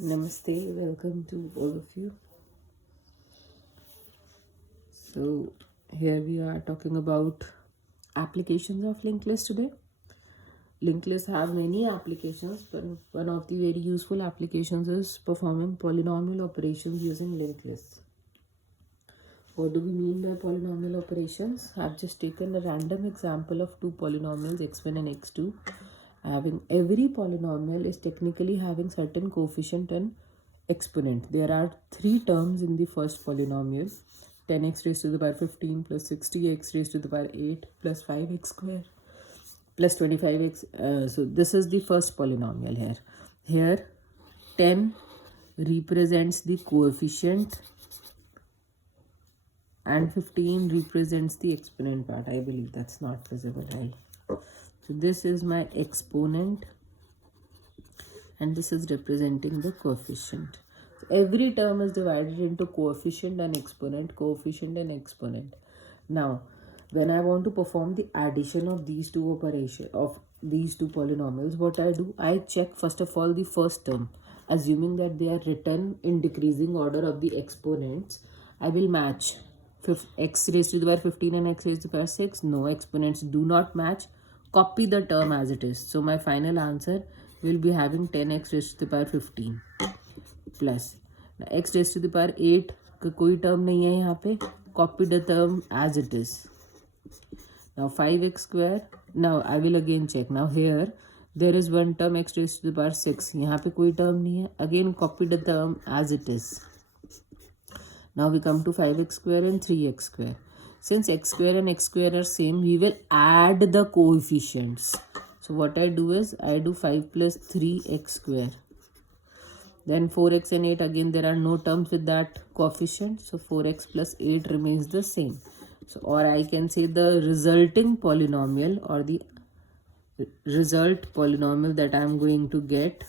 Namaste, welcome to all of you. So, here we are talking about applications of linked list today. Linked lists have many applications, but one of the very useful applications is performing polynomial operations using linked lists. What do we mean by polynomial operations? I've just taken a random example of two polynomials x1 and x2. Having every polynomial is technically having certain coefficient and exponent. There are three terms in the first polynomial: 10x raised to the power 15 plus 60x raised to the power 8 plus 5x square plus 25x. So this is the first polynomial here. Here 10 represents the coefficient and 15 represents the exponent part. I believe that's not visible, right? So this is my exponent and this is representing the coefficient. So every term is divided into coefficient and exponent, coefficient and exponent. Now, when I want to perform the addition of these two polynomials, what I do, I check first of all the first term. Assuming that they are written in decreasing order of the exponents, I will match x raised to the power 15 and x raised to the power 6. No, exponents do not match. Copy the term as it is. So my final answer will be having 10x raised to the power 15 plus x raised to the power 8 का कोई term नहीं है यहाँ पे. Copy the term as it is. Now 5x square. Now I will again check. Now here there is one term x raised to the power 6. यहाँ पे कोई term नहीं है. Again copy the term as it is. Now we come to 5x square and 3x square. Since x square and x square are same, we will add the coefficients. So what I do is I do 5 plus 3x square. Then 4x and 8, again there are no terms with that coefficient. So 4x plus 8 remains the same. So, or I can say the resulting polynomial or the result polynomial that I am going to get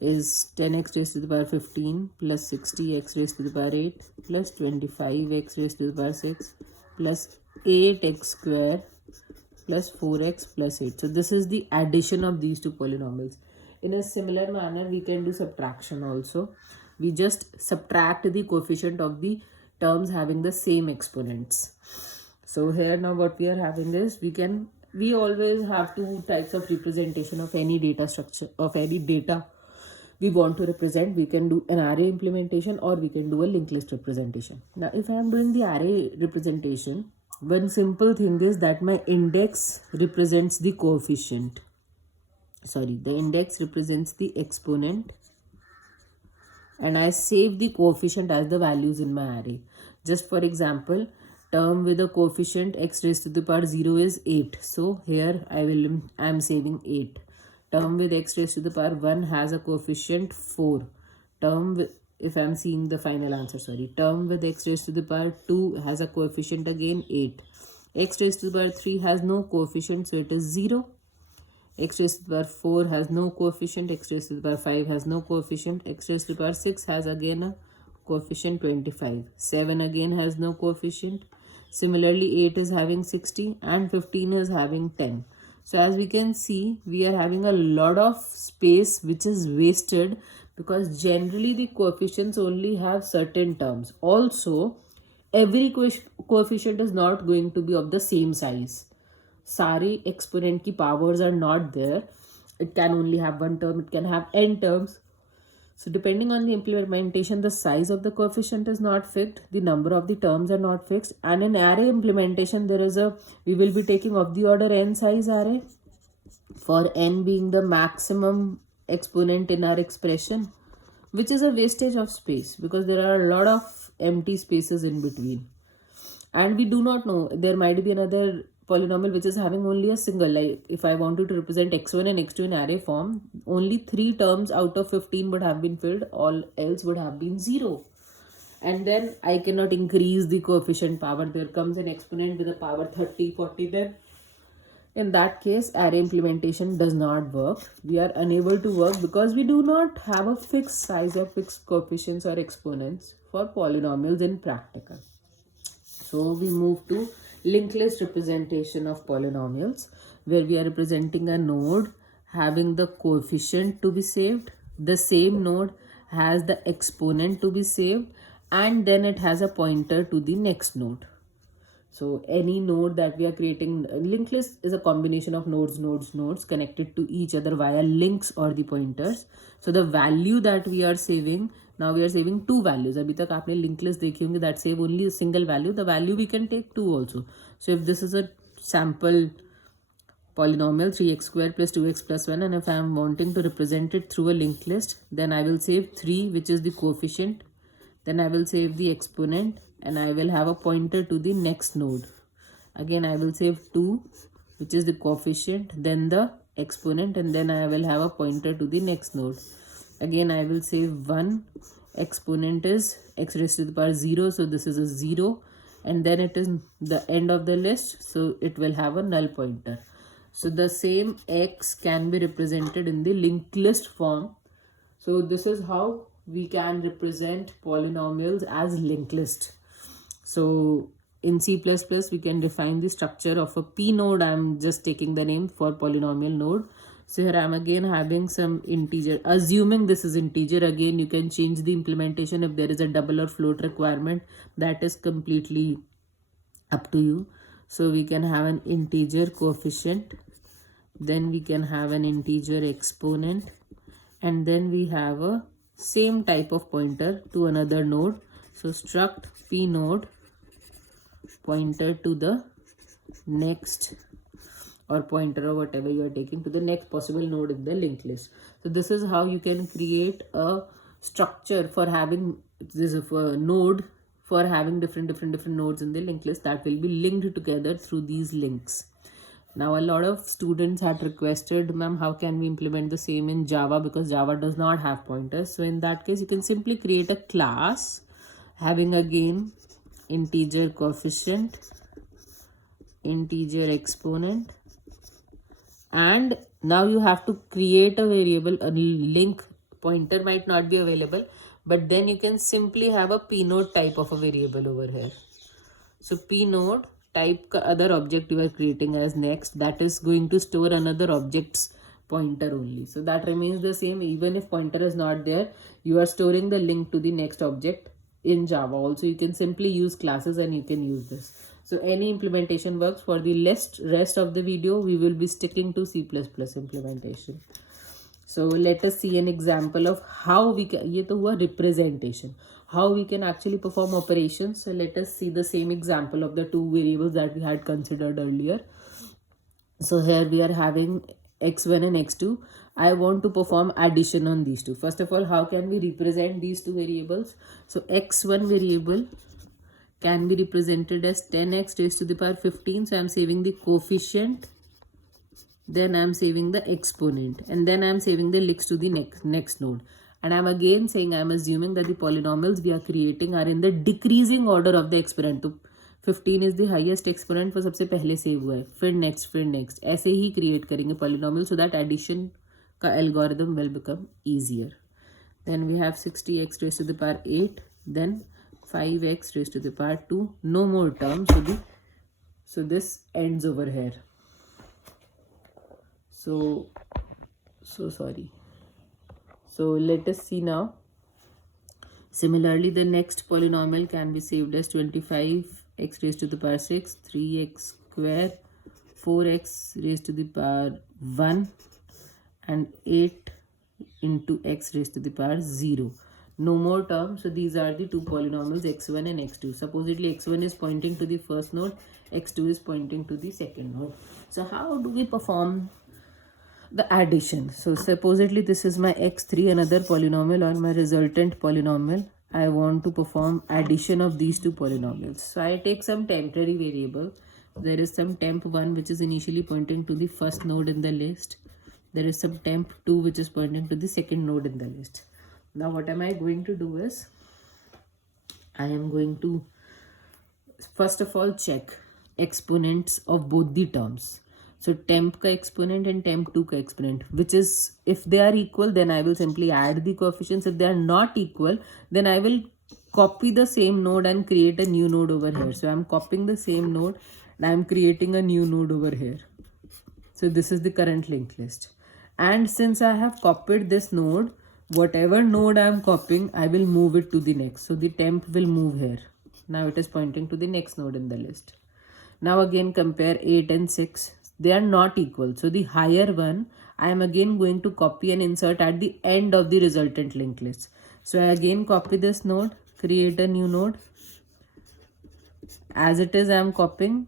is 10x raised to the power 15 plus 60x raised to the power 8 plus 25x raised to the power 6 plus 8x square plus 4x plus 8. So this is the addition of these two polynomials. In a similar manner, we can do subtraction also. We just subtract the coefficient of the terms having the same exponents. So here now what we are having is we always have two types of representation of any data structure, of any data we want to represent. We can do an array implementation or we can do a linked list representation. Now if I am doing the array representation, one simple thing is that my index represents the coefficient. The index represents the exponent and I save the coefficient as the values in my array. Just for example, term with a coefficient x raised to the power 0 is 8. So here I am saving 8. Term with x raised to the power 1 has a coefficient 4. Term with, if I am seeing the final answer, term with x raised to the power 2 has a coefficient again 8. X raised to the power 3 has no coefficient, so it is 0. X raised to the power 4 has no coefficient, x raised to the power 5 has no coefficient, x raised to the power 6 has again a coefficient 25. 7 again has no coefficient. Similarly, 8 is having 60 and 15 is having 10. So as we can see, we are having a lot of space which is wasted because generally the coefficients only have certain terms. Also, every coefficient is not going to be of the same size. सारे exponent की powers are not there. It can only have one term, it can have n terms. So depending on the implementation, the size of the coefficient is not fixed, the number of the terms are not fixed, and in array implementation we will be taking of the order n size array, for n being the maximum exponent in our expression, which is a wastage of space because there are a lot of empty spaces in between. And we do not know, there might be another polynomial which is having only a single, like if I wanted to represent x1 and x2 in array form, only 3 terms out of 15 would have been filled, all else would have been 0. And then I cannot increase the coefficient power. There comes an exponent with a power 30, 40, then in that case array implementation does not work. We are unable to work because we do not have a fixed size of fixed coefficients or exponents for polynomials in practical. So we move to linked list representation of polynomials, where we are representing a node having the coefficient to be saved the same node has the exponent to be saved, and then it has a pointer to the next node. So any node that we are creating, linked list is a combination of nodes connected to each other via links or the pointers. So the value that we are saving, now we are saving two values. अभी तक आपने linked list देखी होंगी that save only a single value. The value we can take two also. So if this is a sample polynomial 3x square plus 2x plus 1, and if I am wanting to represent it through a linked list, then I will save 3, which is the coefficient, then I will save the exponent, and I will have a pointer to the next node. Again I will save 2, which is the coefficient, then the exponent, and then I will have a pointer to the next node. Again I will save 1, exponent is x raised to the power 0, so this is a 0, and then it is the end of the list, so it will have a null pointer. So the same x can be represented in the linked list form. So this is how we can represent polynomials as linked list. So in C++ we can define the structure of a p node. I'm just taking the name for polynomial node. So here I'm again having some integer, assuming this is integer. Again you can change the implementation if there is a double or float requirement. That is completely up to you. So we can have an integer coefficient, then we can have an integer exponent, and then we have a same type of pointer to another node. So struct p node pointer to the next, or pointer or whatever you are taking to the next possible node in the linked list. So this is how you can create a structure for having this node, for having different nodes in the linked list that will be linked together through these links. Now a lot of students had requested, ma'am, how can we implement the same in Java, because Java does not have pointers. So in that case you can simply create a class having again integer coefficient, integer exponent, and now you have to create a variable. A link pointer might not be available, but then you can simply have a p node type of a variable over here. So p node type ka other object you are creating as next, that is going to store another object's pointer only. So that remains the same. Even if pointer is not there, you are storing the link to the next object in Java. Also you can simply use classes and you can use this. So any implementation works. For the rest of the video we will be sticking to C++ implementation. So let us see an example of how we can, ये तो हुआ representation, how we can actually perform operations. So let us see the same example of the two variables that we had considered earlier. So here we are having x1 and x2. I want to perform addition on these two. First of all, how can we represent these two variables? So x1 variable can be represented as 10x raised to the power 15. So I am saving the coefficient, then I am saving the exponent, and then I am saving the links to the next node. And I am again saying, I am assuming that the polynomials we are creating are in the decreasing order of the exponent. तो 15 is the highest exponent, वो सबसे पहले save हुआ है, फिर next ऐसे ही create करेंगे polynomial, so that addition का algorithm will become easier. Then we have 60x raised to the power 8, then 5x raised to the power 2. No more terms. So this ends over here. So sorry. So let us see now. Similarly, the next polynomial can be saved as 25x raised to the power 6, 3x square, 4x raised to the power 1, and 8 into x raised to the power 0. No more terms. So these are the two polynomials x1 and x2. Supposedly x1 is pointing to the first node, x2 is pointing to the second node. So how do we perform the addition? So supposedly this is my x3, another polynomial, or my resultant polynomial. I want to perform addition of these two polynomials. So I take some temporary variable. There is some temp1 which is initially pointing to the first node in the list. There is some temp2 which is pointing to the second node in the list. Now what am I going to do is, I am going to first of all check exponents of both the terms. So temp ka exponent and temp2 ka exponent, which is, if they are equal, then I will simply add the coefficients. If they are not equal, then I will copy the same node and create a new node over here. So I am copying the same node and I am creating a new node over here. So this is the current linked list. And since I have copied this node, whatever node I am copying, I will move it to the next. So the temp will move here. Now it is pointing to the next node in the list. Now again compare 8 and 6. They are not equal. So the higher one, I am again going to copy and insert at the end of the resultant linked list. So I again copy this node, create a new node. As it is, I am copying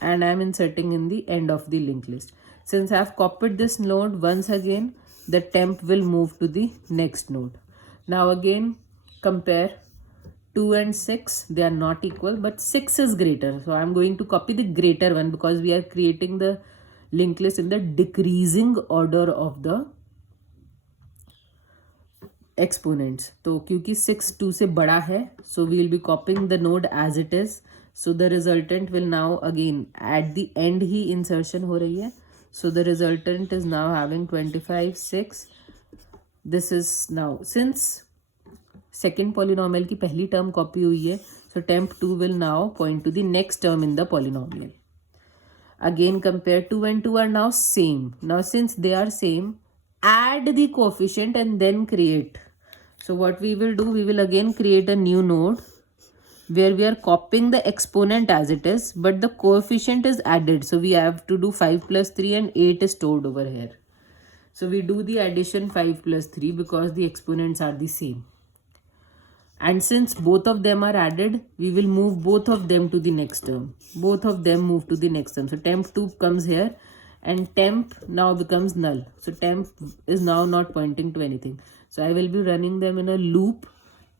and I am inserting in the end of the linked list. Since I have copied this node once again, the temp will move to the next node. Now again compare 2 and 6, they are not equal, but 6 is greater. So I am going to copy the greater one because we are creating the linked list in the decreasing order of the exponents. तो क्योंकि 6 2 से बड़ा है, so we will be copying the node as it is. So the resultant will now again at the end he insertion हो रही है. So the resultant is now having 25 6. This is now since second polynomial की पहली term copy हुई है, so temp 2 will now point to the next term in the polynomial. Again compare 2 and 2 are now same. Now since they are same, add the coefficient and then create. So what we will do, we will again create a new node where we are copying the exponent as it is, but the coefficient is added. So we have to do 5 plus 3 and 8 is stored over here. So we do the addition 5 plus 3 because the exponents are the same. And since both of them are added, we will move both of them to the next term. Both of them move to the next term. So temp 2 comes here and temp now becomes null. So temp is now not pointing to anything. So I will be running them in a loop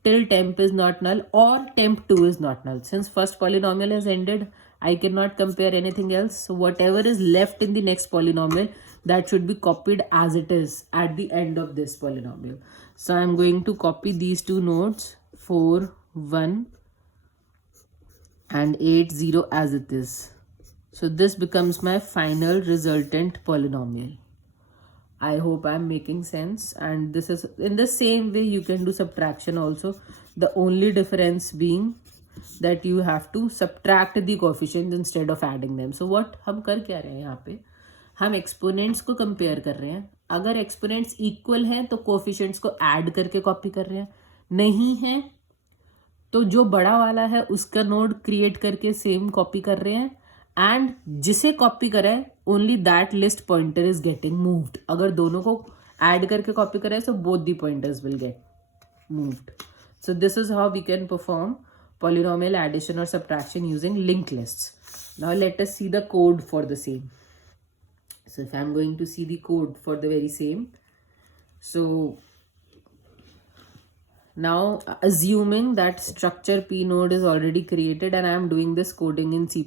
till temp is not null or temp 2 is not null. Since first polynomial has ended, I cannot compare anything else. So whatever is left in the next polynomial, that should be copied as it is at the end of this polynomial. So I am going to copy these two nodes 4 1 and 8 0 as it is. So this becomes my final resultant polynomial. I hope I am making sense, and this is in the same way you can do subtraction also. The only difference being that you have to subtract the coefficients instead of adding them. So what हम कर क्या रहे हैं यहाँ पे, हम exponents को compare कर रहे हैं. अगर exponents equal हैं तो coefficients को add करके copy कर रहे हैं, नहीं है तो जो बड़ा वाला है उसका नोड क्रिएट करके सेम कॉपी कर रहे हैं, एंड जिसे कॉपी करें only that list pointer is getting moved. अगर दोनों को ऐड करके कॉपी करें so both the pointers will get moved. So this is how we can perform polynomial addition or subtraction using linked lists. Now let us see the code for the same. So if I am going to see the code for the very same, so now assuming that structure p node is already created and I am doing this coding in C++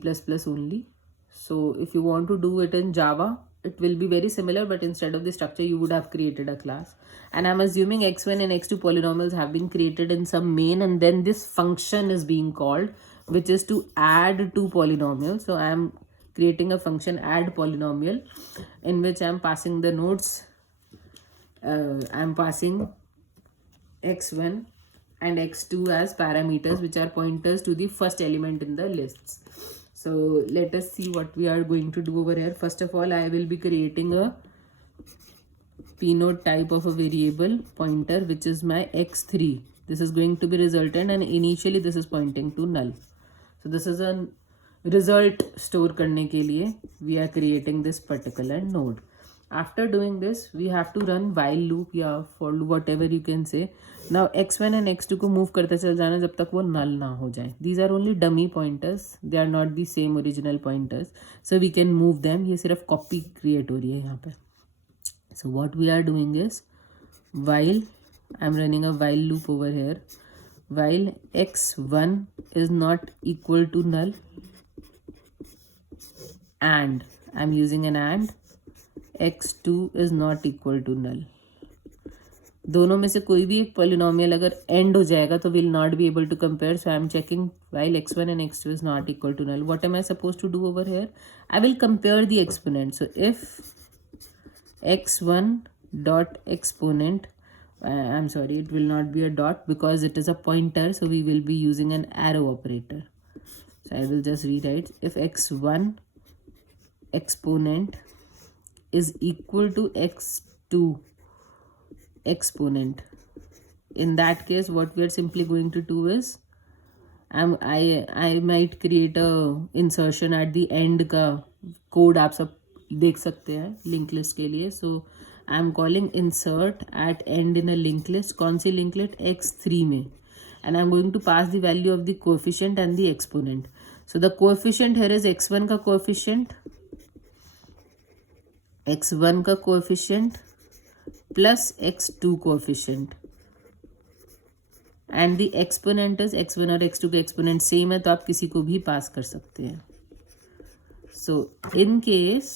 only. So if you want to do it in Java, it will be very similar, but instead of the structure you would have created a class. And I'm assuming x1 and x2 polynomials have been created in some main, and then this function is being called, which is to add two polynomials. So I am creating a function add polynomial in which I am passing the nodes. I am passing x1 and x2 as parameters, which are pointers to the first element in the lists. So let us see what we are going to do over here. First of all, I will be creating a p node type of a variable pointer, which is my x3. This is going to be resultant, and initially this is pointing to null. So this is a result store करने के लिए we are creating this particular node. After doing this, we have to run while loop या for loop, whatever you can say. Now x1 and x2 को move करते चल जाना जब तक वो null ना हो जाए. These are only dummy pointers. They are not the same original pointers. So we can move them. ये सिर्फ copy create हो रही है यहाँ पे. So what we are doing is while I'm running a while loop over here. While x1 is not equal to null, and I'm using an and, x2 is not equal to null. दोनों में से कोई भी एक polynomial अगर end हो जाएगा तो will not be able to compare. So I'm checking while x1 and x2 is not equal to null. What am I supposed to do over here? I will compare the exponent. So if x1 dot exponent, I'm sorry, it will not be a dot because it is a pointer, so we will be using an arrow operator. So I will just rewrite, if x1 exponent is equal to x2 exponent. In that case, what we are simply going to do is I might create a insertion at the end का code आप सब देख सकते हैं linked list के लिए. So I am calling insert at end in a linked list. कौन सी linked list? x3 में. And I am going to pass the value of the coefficient and the exponent. So the coefficient here is x1 का coefficient, x1 का coefficient plus x2 coefficient. And the exponent is x1 और x2 के exponent same है, तो आप किसी को भी पास कर सकते हैं. So in case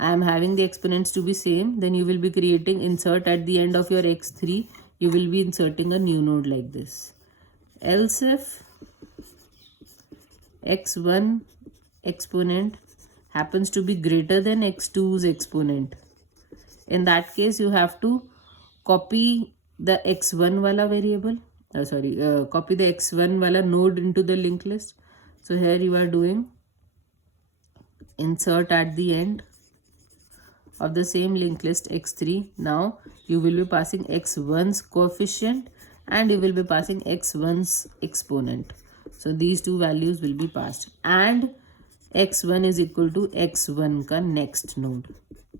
I am having the exponents to be same, then you will be creating insert at the end of your x3, you will be inserting a new node like this. Else if x1 exponent happens to be greater than x2's exponent, in that case you have to copy the x1 wala variable, copy the x1 wala node into the linked list. So here you are doing insert at the end of the same linked list x3. Now you will be passing x1's coefficient and you will be passing x1's exponent. So these two values will be passed, and x1 is equal to x1 ka next node.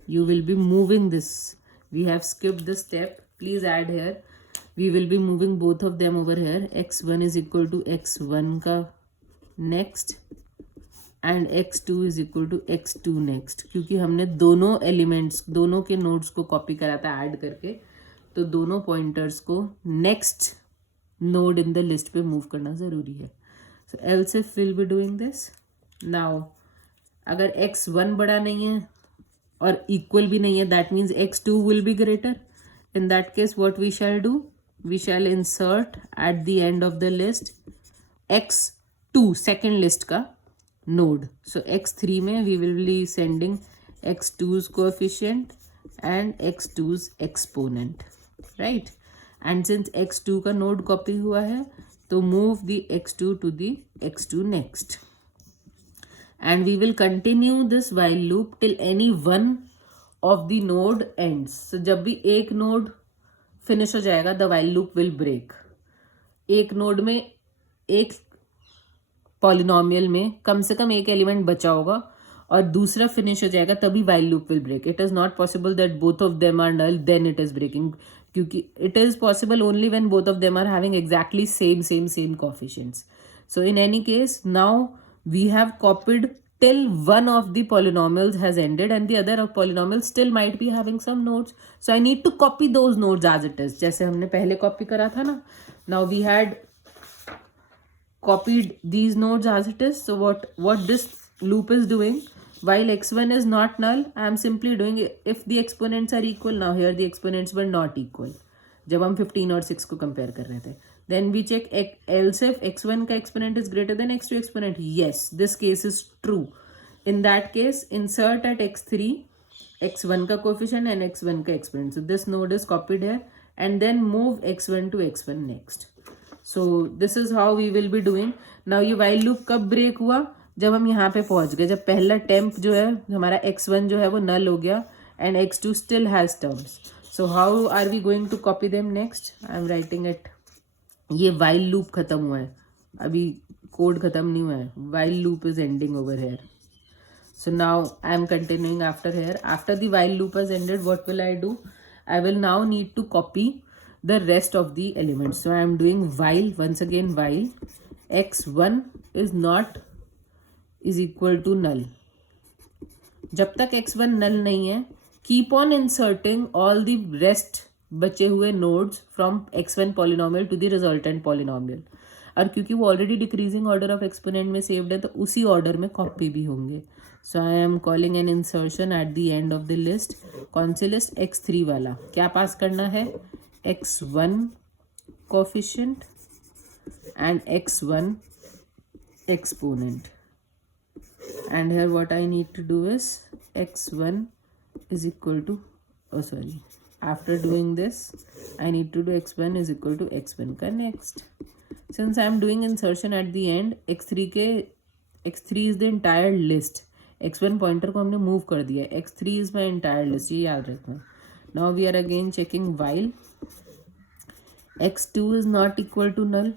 You will be moving this. We have skipped this step. Please add here. We will be moving both of them over here. x1 is equal to x1 ka next and x2 is equal to x2 next. क्योंकि हमने दोनों elements, दोनों के nodes को copy करा था add करके, तो दोनों पॉइंटर्स को next node in the list पे मूव करना ज़रूरी है. So else if will be doing this. Now अगर x1 बड़ा नहीं है और इक्वल भी नहीं है, that means x2 will be greater. In that case, what we shall do? We shall insert at the end of the list x2 second list का node. So x3 में we will be sending x2's coefficient and x2's exponent, right? And since x2 का node copy हुआ है, तो move the x2 to the x2 next. And we will continue this while loop till any one of the node ends. So जब भी एक node finish हो जाएगा, the while loop will break. एक node में, एक polynomial में कम से कम एक element बचा होगा और दूसरा finish हो जाएगा, तभी while loop will break. It is not possible that both of them are null, then it is breaking. क्योंकि it is possible only when both of them are having exactly same coefficients. So in any case, now we have copied till one of the polynomials has ended and the other polynomial still might be having some nodes. So I need to copy those nodes as it is. जैसे हमने पहले copy करा था ना. Now we had copied these nodes as it is. So what this loop is doing, while x1 is not null, I am simply doing if the exponents are equal. Now here the exponents were not equal जब हम 15 और 6 को compare कर रहे थे. Then we check else if x1 का exponent is greater than x2 exponent. Yes, this case is true. In that case, insert at x3 x1 का coefficient and x1 का exponent. So this node is copied here and then move x1 to x1 next. So this is how we will be doing. Now ये while loop कब break हुआ? जब हम यहाँ पे पहुँच गए, जब पहला temp जो है हमारा x1 जो है वो null हो गया and x2 still has terms. So how are we going to copy them next? I am writing it. ये while loop खत्म हुआ है, अभी कोड खत्म नहीं हुआ है. while loop is ending over here. So now I am continuing after here. After the while loop has ended, what will I do? I will now need to copy the rest of the elements. So I am doing while, once again while x1 is equal to null. जब तक x1 null नहीं है, keep on inserting all the rest बचे हुए nodes from x1 polynomial to the resultant polynomial. और क्योंकि वो already decreasing order of exponent में saved है, तो उसी order में copy भी होंगे. So I am calling an insertion at the end of the list. कौन सी list? x3 वाला. क्या पास करना है? x1 coefficient and x1 exponent. And here what I need to do is x1 is equal to, after doing this, I need to do x1 is equal to x1 का next. Since I am doing insertion at the end, x3 is the entire list. x1 pointer को हमने move कर दिया. x3 is my entire list. ये याद रखना. Now we are again checking while x2 is not equal to null.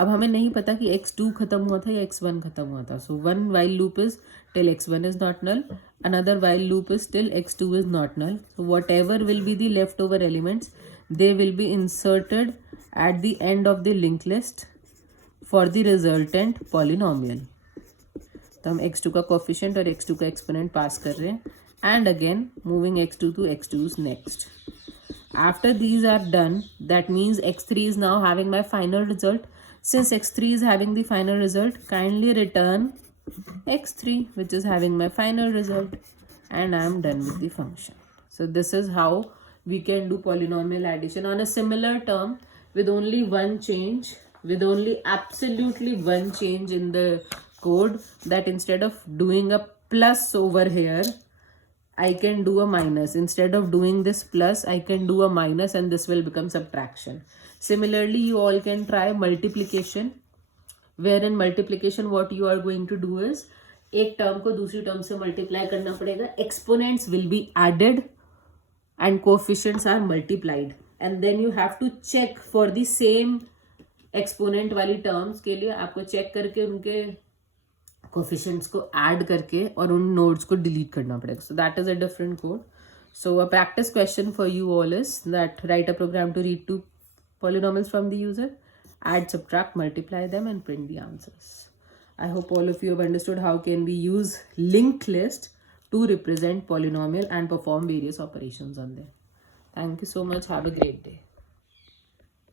अब हमें नहीं पता कि x2 खत्म हुआ था या x1 खत्म हुआ था. So one while loop is till x1 is not null. Another while loop is till x2 is not null. So whatever will be the leftover elements, they will be inserted at the end of the linked list for the resultant polynomial. तो हम x2 का coefficient और x2 का exponent पास कर रहे हैं. And again moving x2 to x2's next. After these are done, that means x3 is now having my final result. Since x3 is having the final result, kindly return x3 which is having my final result, and I am done with the function. So this is how we can do polynomial addition on a similar term with only one change, with only absolutely one change in the code, that instead of doing a plus over here, I can do a minus. Instead of doing this plus, I can do a minus, and this will become subtraction. Similarly, you all can try multiplication, where in multiplication what you are going to do is एक term को दूसरी term से multiply करना पड़ेगा. Exponents will be added and coefficients are multiplied, and then you have to check for the same exponent वाली terms के लिए आपको check करके उनके कोफिशिएंट्स को ऐड करके और उन नोड्स को डिलीट करना पड़ेगा. So that is a different code. So a practice question for you all is that write a program to read two polynomials from the user, add, subtract, multiply them and print the answers. I hope all of you have understood how can we use linked list to represent polynomial and perform various operations on them. Thank you so much. Have a great day.